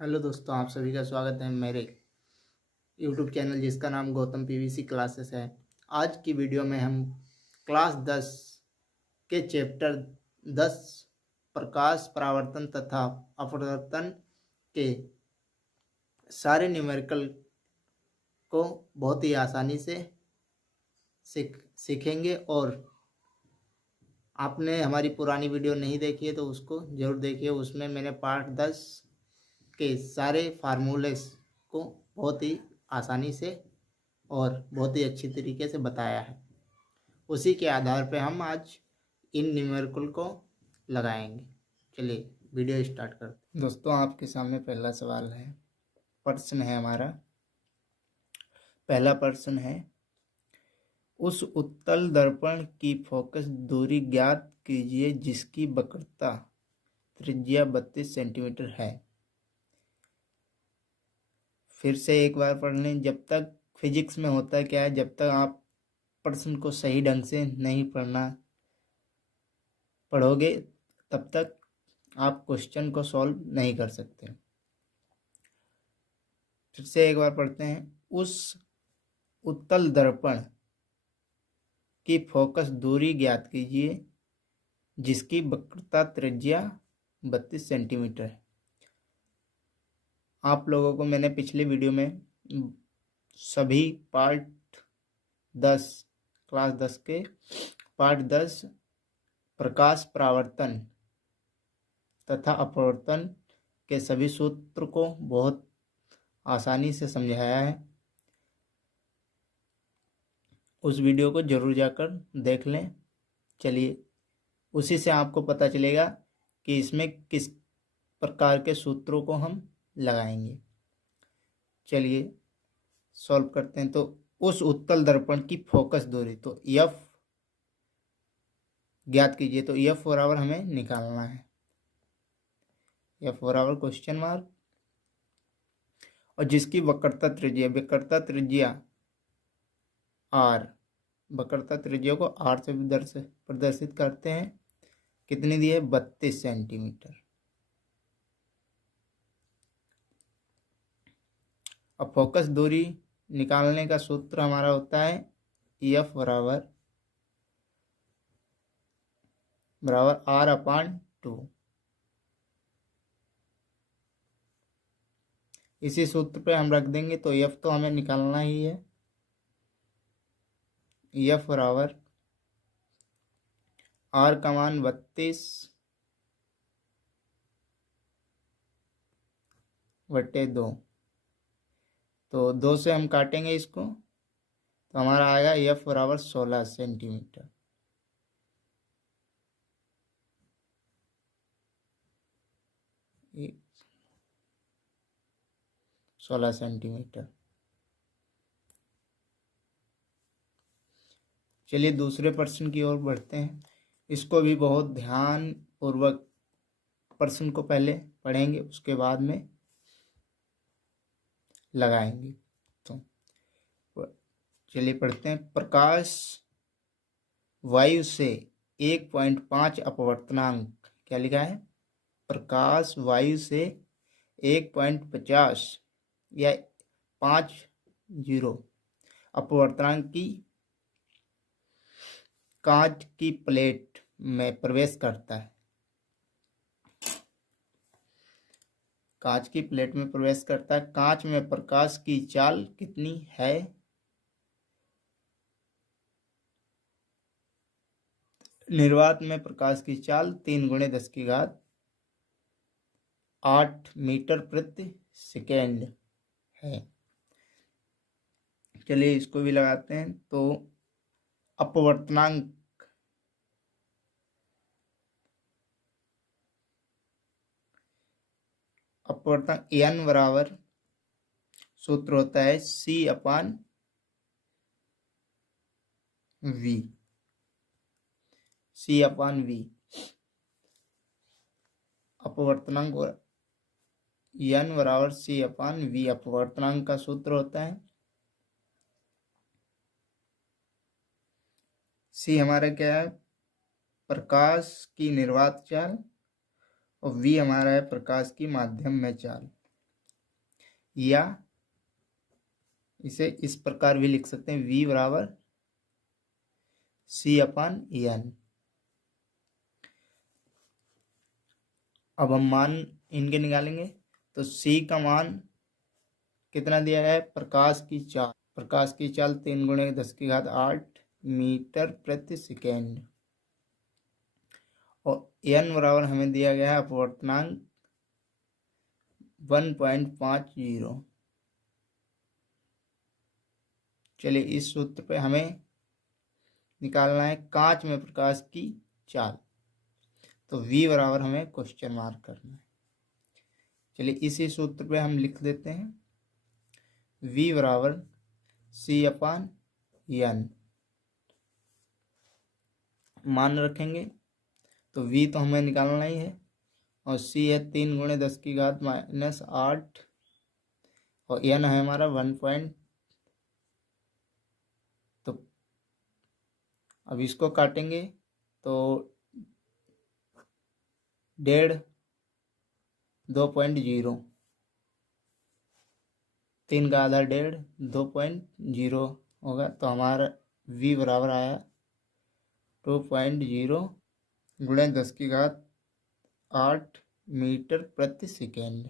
Hello दोस्तों, आप सभी का स्वागत है मेरे यूट्यूब चैनल जिसका नाम गौतम पीवीसी क्लासेस है। आज की वीडियो में हम क्लास 10 के चैप्टर 10 प्रकाश परावर्तन तथा अपवर्तन के सारे न्यूमेरिकल को बहुत ही आसानी से सीखेंगे। और आपने हमारी पुरानी वीडियो नहीं देखी है तो उसको ज़रूर देखिए। उसमें मैंने पार्ट 10 के सारे फार्मूलेस को बहुत ही आसानी से और बहुत ही अच्छी तरीके से बताया है। उसी के आधार पे हम आज इन न्यूमेरिकल को लगाएंगे। चलिए वीडियो स्टार्ट करते हैं। दोस्तों, आपके सामने पहला सवाल है, प्रश्न है हमारा। पहला प्रश्न है, उस उत्तल दर्पण की फोकस दूरी ज्ञात कीजिए जिसकी वक्रता त्रिज्या 32 सेंटीमीटर है। फिर से एक बार पढ़ लें। जब तक फिजिक्स में होता है क्या है, जब तक आप प्रश्न को सही ढंग से नहीं पढ़ोगे तब तक आप क्वेश्चन को सॉल्व नहीं कर सकते। फिर से एक बार पढ़ते हैं। उस उत्तल दर्पण की फोकस दूरी ज्ञात कीजिए जिसकी वक्रता त्रिज्या 32 सेंटीमीटर है। आप लोगों को मैंने पिछले वीडियो में सभी पार्ट 10 क्लास 10 के पार्ट 10 प्रकाश परावर्तन तथा अपवर्तन के सभी सूत्र को बहुत आसानी से समझाया है। उस वीडियो को जरूर जाकर देख लें। चलिए, उसी से आपको पता चलेगा कि इसमें किस प्रकार के सूत्रों को हम लगाएंगे। चलिए सॉल्व करते हैं। तो उस उत्तल दर्पण की फोकस दूरी, तो एफ ज्ञात कीजिए। तो एफ बराबर हमें निकालना है, एफ बराबर क्वेश्चन मार्क, और जिसकी वक्रता त्रिज्या आर, वक्रता त्रिज्या को आर से प्रदर्शित करते हैं। कितनी दी है? 32 सेंटीमीटर। अब फोकस दूरी निकालने का सूत्र हमारा होता है एफ बराबर आर अपान 2। इसी सूत्र पे हम रख देंगे। तो एफ तो हमें निकालना ही है। एफ बराबर आर का मान 32/2। तो 2 से हम काटेंगे इसको तो हमारा आएगा एफ बराबर 16 सेंटीमीटर। ये 16 सेंटीमीटर। चलिए दूसरे प्रश्न की ओर बढ़ते हैं। इसको भी बहुत ध्यान पूर्वक प्रश्न को पहले पढ़ेंगे, उसके बाद में लगाएंगे। तो चलिए पढ़ते हैं। प्रकाश वायु से 1.5 अपवर्तनांक, क्या लिखा है? प्रकाश वायु से 1.50 या 50 अपवर्तनांक की कांच की प्लेट में प्रवेश करता है। कांच की प्लेट में प्रवेश करता है। कांच में प्रकाश की चाल कितनी है? निर्वात में प्रकाश की चाल 3 × 10⁸ मीटर प्रति सेकेंड है। चलिए इसको भी लगाते हैं। तो अपवर्तनांक n बराबर सूत्र होता है C/V। अपवर्तनांक n बराबर C/V अपवर्तनांक का सूत्र होता है। C हमारा क्या है? प्रकाश की निर्वात चाल, और V हमारा है प्रकाश की माध्यम में चाल। या इसे इस प्रकार भी लिख सकते हैं, v बराबर C/n। अब हम मान इनके निकालेंगे। तो c का मान कितना दिया है, प्रकाश की चाल 3 × 10⁸ मीटर प्रति सेकेंड, और n बराबर हमें दिया गया है अपवर्तनांक 1.50। चलिए इस सूत्र पे हमें निकालना है कांच में प्रकाश की चाल, तो v बराबर हमें क्वेश्चन मार्क करना है। चलिए इसी सूत्र पे हम लिख देते हैं, v बराबर C/n मान रखेंगे। तो v तो हमें निकालना ही है, और c है 3 × 10⁻⁸, और n है हमारा 1. तो अब इसको काटेंगे तो 1.5 2.0, 3 का आधा 1.5 2.0 होगा। तो हमारा v बराबर आया 2.0 × 10⁸ मीटर प्रति सेकेंड।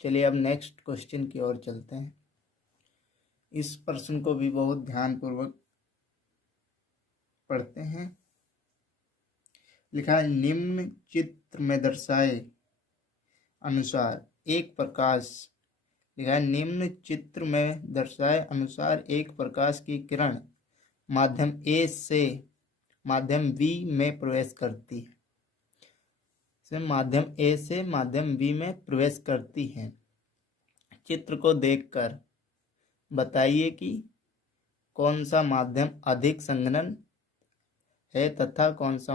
चलिए अब नेक्स्ट क्वेश्चन की ओर चलते हैं। इस प्रश्न को भी बहुत ध्यानपूर्वक पढ़ते हैं। लिखा है, निम्न चित्र में दर्शाए अनुसार एक प्रकाश, लिखा है निम्न चित्र में दर्शाए अनुसार एक प्रकाश की किरण माध्यम A से माध्यम B में प्रवेश करती है, माध्यम A से माध्यम B में प्रवेश करती है। चित्र को देखकर बताइए कि कौन सा माध्यम अधिक संघनन है तथा कौन सा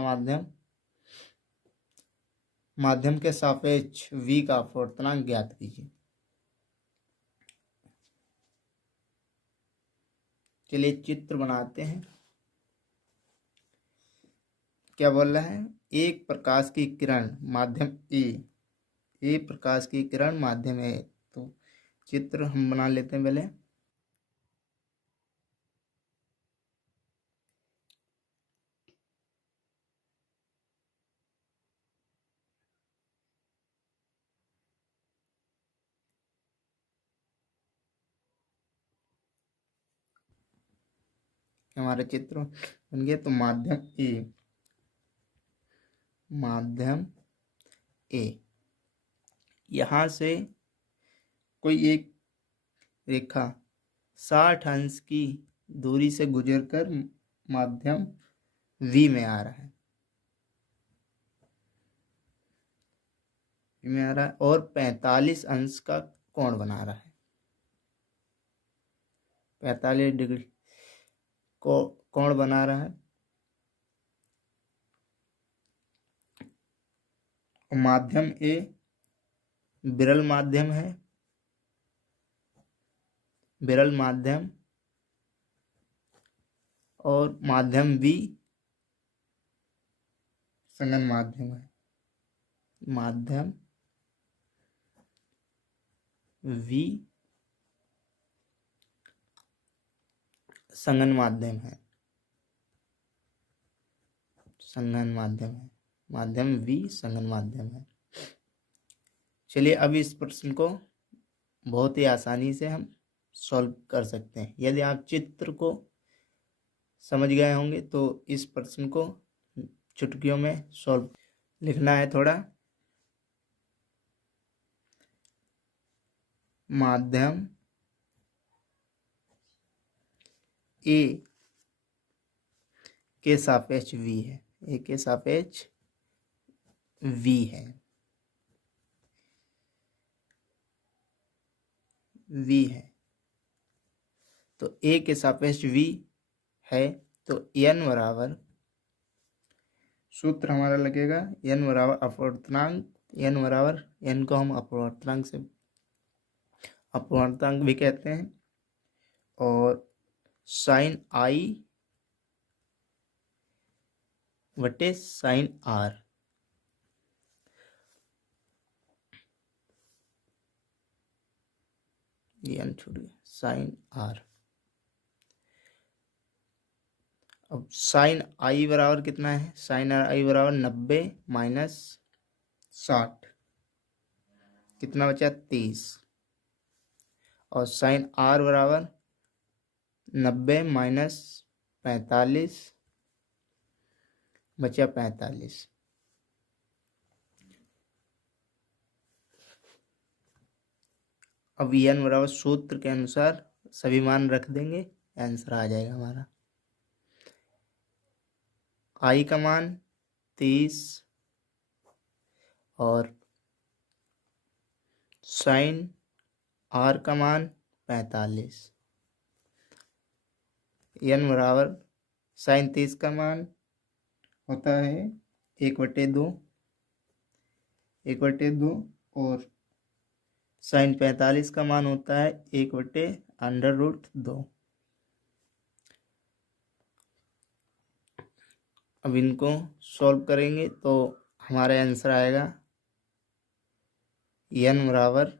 माध्यम के सापेक्ष v का अपवर्तनांक ज्ञात कीजिए। चलिए चित्र बनाते हैं। क्या बोल रहा है, एक प्रकाश की किरण माध्यम ए प्रकाश की किरण माध्यम ए। तो चित्र हम बना लेते हैं पहले। हमारे चित्र बन गया। तो माध्यम ए, यहाँ से कोई एक रेखा 60 अंश की दूरी से गुजरकर माध्यम V में आ रहा है, और 45 अंश का कोण बना रहा है। 45 डिग्री को कोण बना रहा है। माध्यम ए विरल माध्यम है, विरल माध्यम, और माध्यम B संघन माध्यम है। माध्यम V संघन माध्यम है, माध्यम V संघन माध्यम है। चलिए अब इस प्रश्न को बहुत ही आसानी से हम सॉल्व कर सकते हैं। यदि आप चित्र को समझ गए होंगे तो इस प्रश्न को चुटकियों में सॉल्व लिखना है थोड़ा। माध्यम ए के सापेक्ष V है, ए के सापेक्ष V है, V है। तो A के सापेक्ष V है, तो n बराबर, सूत्र हमारा लगेगा n बराबर अपवर्तनांक, n को हम अपवर्तनांक भी कहते हैं, और sin I बटे साइन आर। ये n छूट गया, साइन आर। अब साइन आई बराबर कितना है, साइन आई बराबर 90 माइनस 60, कितना बचा 30। और साइन आर बराबर 90 माइनस 45, बचा 45। अब n बराबर सूत्र के अनुसार सभी मान रख देंगे, आंसर आ जाएगा हमारा। आई का मान 30 और साइन आर का मान 45। n बराबर साइन 30 का मान होता है 1/2, 1/2 और साइन 45 का मान होता है 1/√2। अब इनको सॉल्व करेंगे तो हमारा आंसर आएगा n बराबर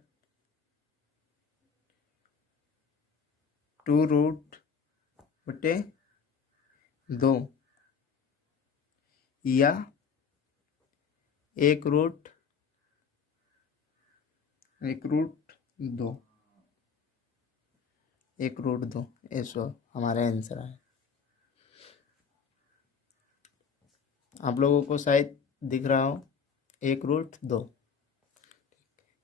2√2 या 1√2, ऐसा हमारा आंसर है। आप लोगों को शायद दिख रहा हो 1√2।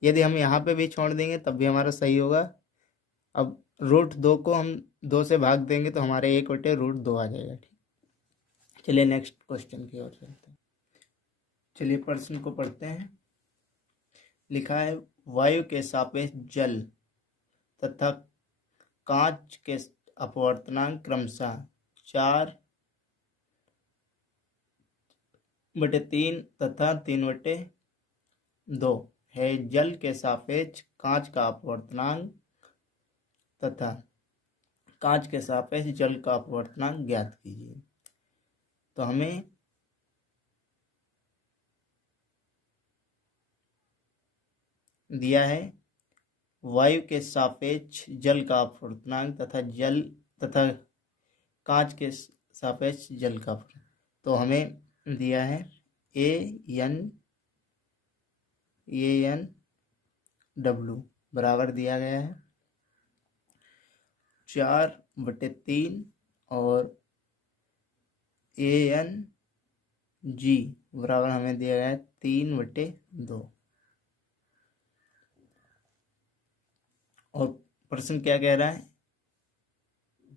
यदि हम यहाँ पे भी छोड़ देंगे तब भी हमारा सही होगा। अब √2 को हम 2 से भाग देंगे तो हमारे 1/√2 आ जाएगा। ठीक, चलिए नेक्स्ट क्वेश्चन की ओर चलते हैं। चलिए प्रश्न को पढ़ते हैं। लिखा है वायु के सापेक्ष जल तथा कांच के अपवर्तनांक क्रमशः 4/3 तथा 3/2 है। जल के सापेक्ष कांच का अपवर्तनांक तथा कांच के सापेक्ष जल का अपवर्तनांक ज्ञात कीजिए। तो हमें दिया है वायु के सापेक्ष जल का अपवर्तनांक तथा कांच के सापेक्ष जल का अपवर्तनांक। तो हमें दिया है AN W बराबर दिया गया है 4/3 और ANG बराबर हमें दिया गया है 3/2। और प्रश्न क्या कह रहा है,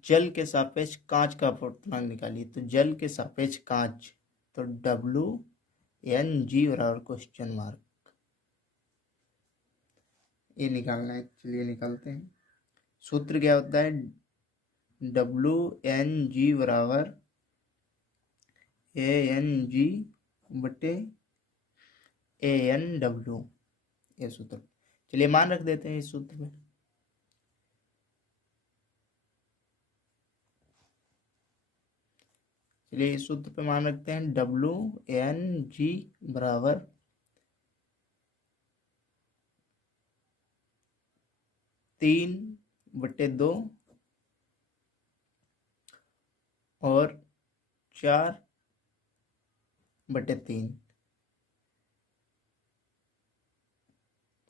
जल के सापेक्ष कांच का अपवर्तनांक निकालिए। तो जल के सापेक्ष कांच, तो WNG बराबर क्वेश्चन मार्क, ये निकालना है। चलिए निकालते हैं। सूत्र क्या होता है, WNG बराबर ANG/ANW, ये सूत्र। चलिए मान रख देते हैं इस सूत्र में। चलिए इस सूत्र पे मान रखते हैं WNG बराबर 3/2 और 4/3।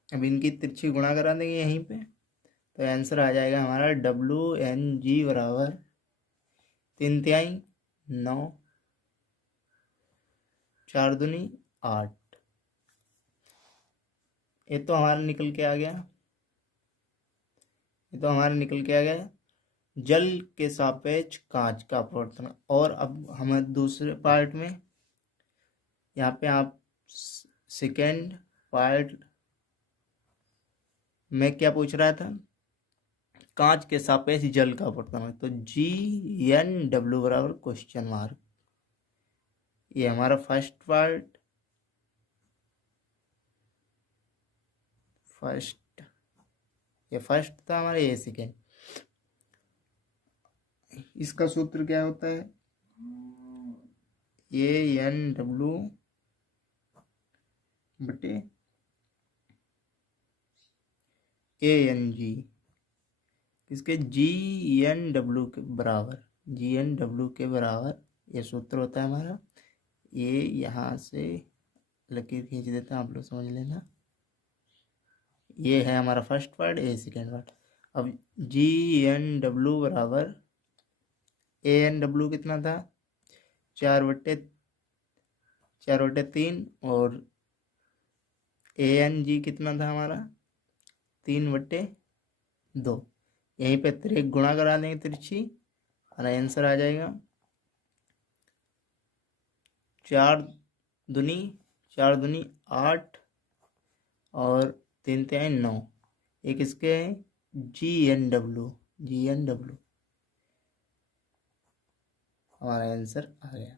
अब इनकी तिरछी गुणा करा देंगे यहीं पे, तो आंसर आ जाएगा हमारा WNG बराबर 3×3 9, 4×2 8। ये तो हमारा निकल के आ गया, जल के सापेक्ष कांच का अपवर्तन। और अब हमें दूसरे पार्ट में, यहाँ पे आप सेकेंड पार्ट में क्या पूछ रहा था, कांच के सापेक्ष जल का अपवर्तन। तो GNW बराबर क्वेश्चन मार्क, ये हमारा फर्स्ट पार्ट, ये फर्स्ट था हमारा, ये सेकेंड। इसका सूत्र क्या होता है, ANW बटे ANG किसके GNW के बराबर, GNW के बराबर ये सूत्र होता है हमारा। ये यहाँ से लकीर खींच देता हूँ, आप लोग समझ लेना। ये है हमारा फर्स्ट पार्ट, ये सेकेंड पार्ट। अब GNW बराबर ANW कितना था, 4/3 और ANG कितना था हमारा 3/2। यहीं पे त्रिक गुणा करा देंगे तिरछी और आंसर आ जाएगा 4 दूनी 8 और 3 9। ये किसके है, GNW हमारा आंसर आ गया।